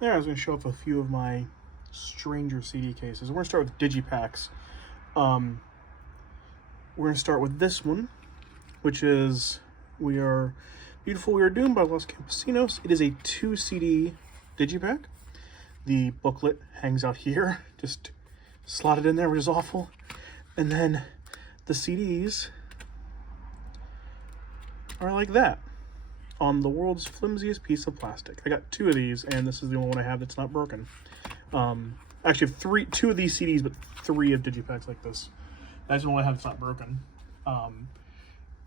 There, I was going to show off a few of my stranger CD cases. We're going to start with Digipacks. We're going to start with this one, which is We Are Beautiful, We Are Doomed by Los Campesinos. It is a 2 CD Digipack. The booklet hangs out here, just slotted in there, which is awful. And then the CDs are like that, on the world's flimsiest piece of plastic. I got 2 of these, and this is the only one I have that's not broken. Actually, I have 2 of these CDs, but 3 of Digipacks like this. That's the only one I have that's not broken.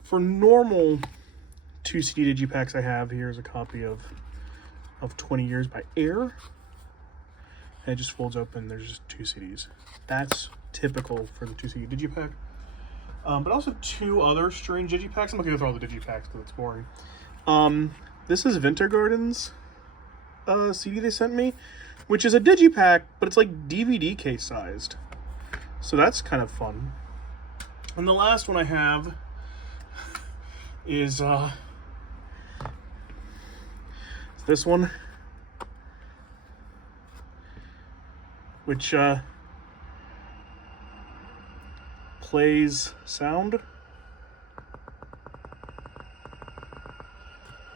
For normal 2 CD Digipacks I have, here's a copy of 20 Years by Air. And it just folds open, there's just 2 CDs. That's typical for the 2 CD Digipack. But also 2 other strange Digipacks. I'm not going to go through all the Digipacks because it's boring. This is Wintergarten's CD they sent me, which is a Digipack, but it's like DVD case sized. So that's kind of fun. And the last one I have is this one, which plays sound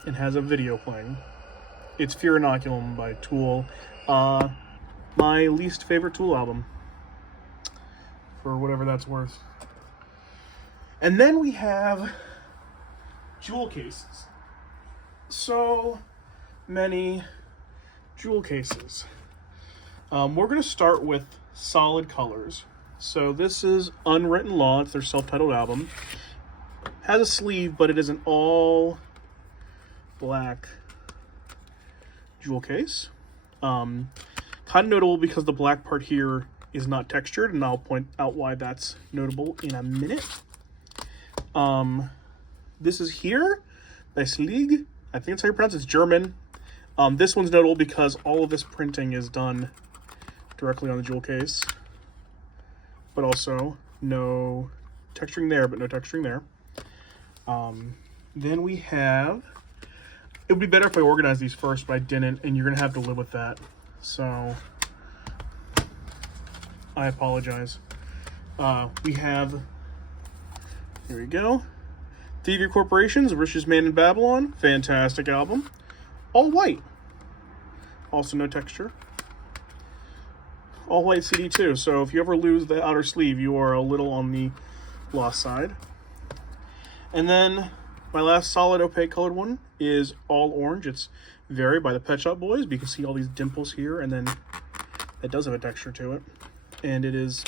and has a video playing. It's Fear Inoculum by Tool. My least favorite Tool album, for whatever that's worth. And then we have jewel cases. So many jewel cases. We're going to start with Solid Colors. So this is Unwritten Law. It's their self-titled album. Has a sleeve, but it is an all black jewel case. Kind of notable because the black part here is not textured, and I'll point out why that's notable in a minute. This is here by Sleeg. I think that's how you pronounce it. It's German. This one's notable because all of this printing is done directly on the jewel case, but also no texturing there, but no texturing there. Then we have, it would be better if I organized these first, but I didn't, and you're going to have to live with that. So I apologize. We have, here we go, Thievery Corporation's Richest Man in Babylon. Fantastic album. All white. Also no texture. All white CD too, so if you ever lose the outer sleeve, you are a little on the lost side. And then my last solid opaque colored one is all orange. It's Very by the Pet Shop Boys, but you can see all these dimples here, and then it does have a texture to it. And it is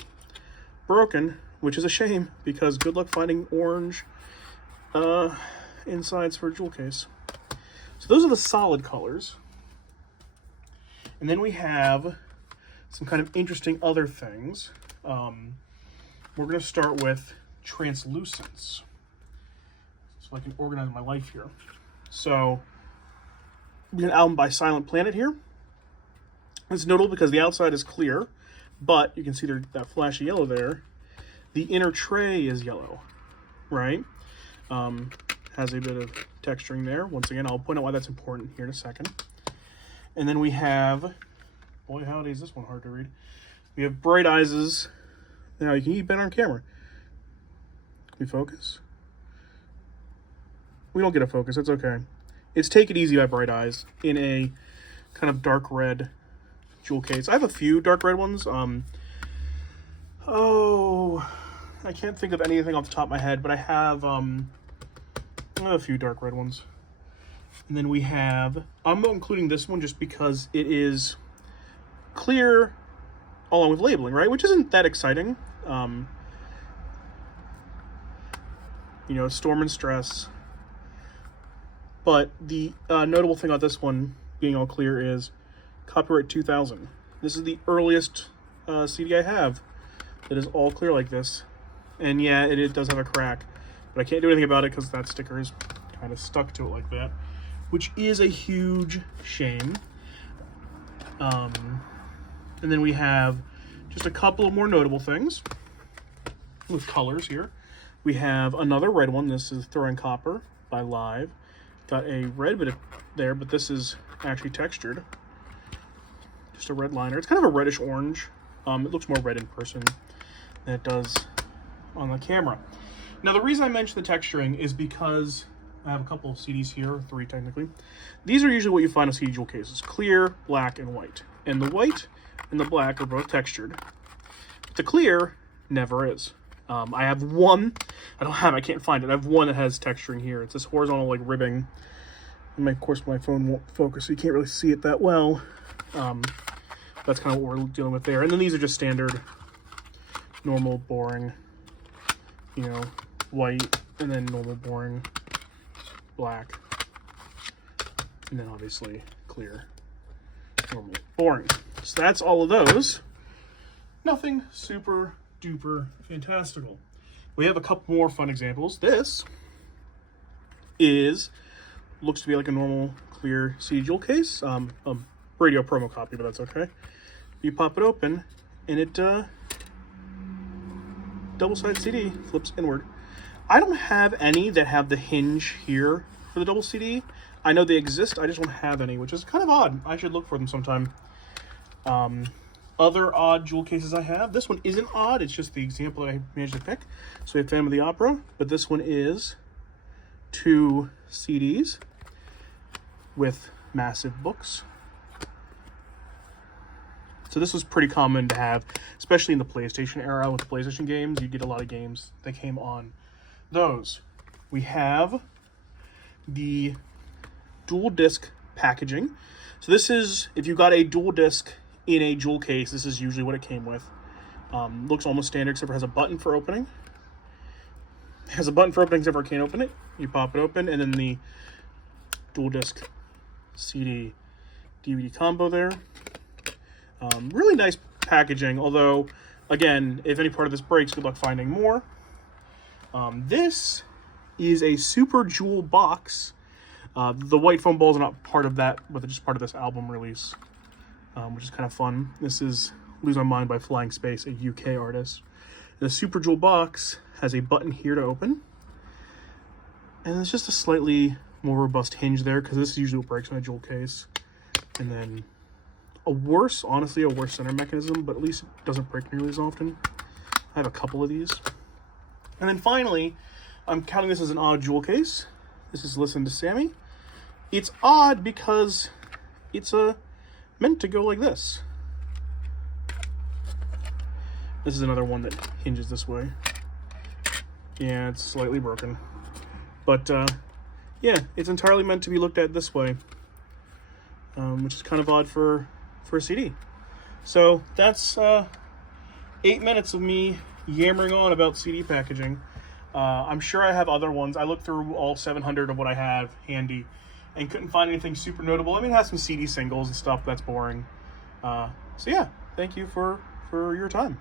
broken, which is a shame, because good luck finding orange insides for a jewel case. So those are the solid colors. And then we have some kind of interesting other things. We're going to start with translucence, so I can organize my life here. So we have an album by Silent Planet here. It's notable because the outside is clear, but you can see there, that flashy yellow there. The inner tray is yellow, right? Has a bit of texturing there. Once again, I'll point out why that's important here in a second. And then we have, boy howdy is this one hard to read. We have Bright Eyes. Now you can eat better on camera. Can we focus? We don't get a focus, it's okay. It's Take It Easy by Bright Eyes in a kind of dark red jewel case. I have a few dark red ones. I can't think of anything off the top of my head, but I have a few dark red ones. And then we have, I'm not including this one just because it is clear along with labeling, right? Which isn't that exciting. You know, Storm and Stress. But the notable thing about this one being all clear is copyright 2000. This is the earliest CD I have that is all clear like this. And yeah, it does have a crack, but I can't do anything about it because that sticker is kind of stuck to it like that, which is a huge shame. And then we have just a couple of more notable things with colors here. We have another red one. This is Throwing Copper by Live. Got a red bit there, but this is actually textured. Just a red liner. It's kind of a reddish orange. It looks more red in person than it does on the camera. Now, the reason I mention the texturing is because I have a couple of CDs here, 3 technically. These are usually what you find on CD jewel cases: clear, black, and white. And the white and the black are both textured. But the clear never is. I have one. I can't find it. I have one that has texturing here. It's this horizontal like ribbing. And of course, my phone won't focus, so you can't really see it that well. That's kind of what we're dealing with there. And then these are just standard, normal, boring, you know, white, and then normal, boring, black, and then obviously clear, normal, boring. So that's all of those. Nothing super duper fantastical. We have a couple more fun examples. This looks to be like a normal clear CD jewel case. Radio promo copy, but that's okay. You pop it open, and it double-sided CD flips inward. I don't have any that have the hinge here for the double CD. I know they exist, I just don't have any, which is kind of odd. I should look for them sometime. Other odd jewel cases I have. This one isn't odd, it's just the example that I managed to pick. So we have Phantom of the Opera, but this one is 2 CDs with massive books. So this was pretty common to have, especially in the PlayStation era with the PlayStation games. You get a lot of games that came on those. We have the dual disc packaging. So this is, if you got a dual disc in a jewel case, this is usually what it came with. Looks almost standard, except for it has a button for opening. It has a button for opening, except for I can't open it. You pop it open, and then the dual disc CD DVD combo there. Really nice packaging, although, again, if any part of this breaks, good luck finding more. This is a Super Jewel box. The white foam balls are not part of that, but they're just part of this album release, which is kind of fun. This is Lose My Mind by Flying Space, a UK artist. And the Super Jewel box has a button here to open, and it's just a slightly more robust hinge there, because this is usually what breaks on a jewel case. And then honestly, a worse center mechanism, but at least it doesn't break nearly as often. I have a couple of these. And then finally, I'm counting this as an odd jewel case. This is Listen to Sammy. It's odd because it's meant to go like this. This is another one that hinges this way. Yeah, it's slightly broken. But yeah, it's entirely meant to be looked at this way, which is kind of odd for a CD. So that's 8 minutes of me yammering on about CD packaging. I'm sure I have other ones. I looked through all 700 of what I have handy and couldn't find anything super notable. I mean, it has some CD singles and stuff, but that's boring. So yeah, thank you for your time.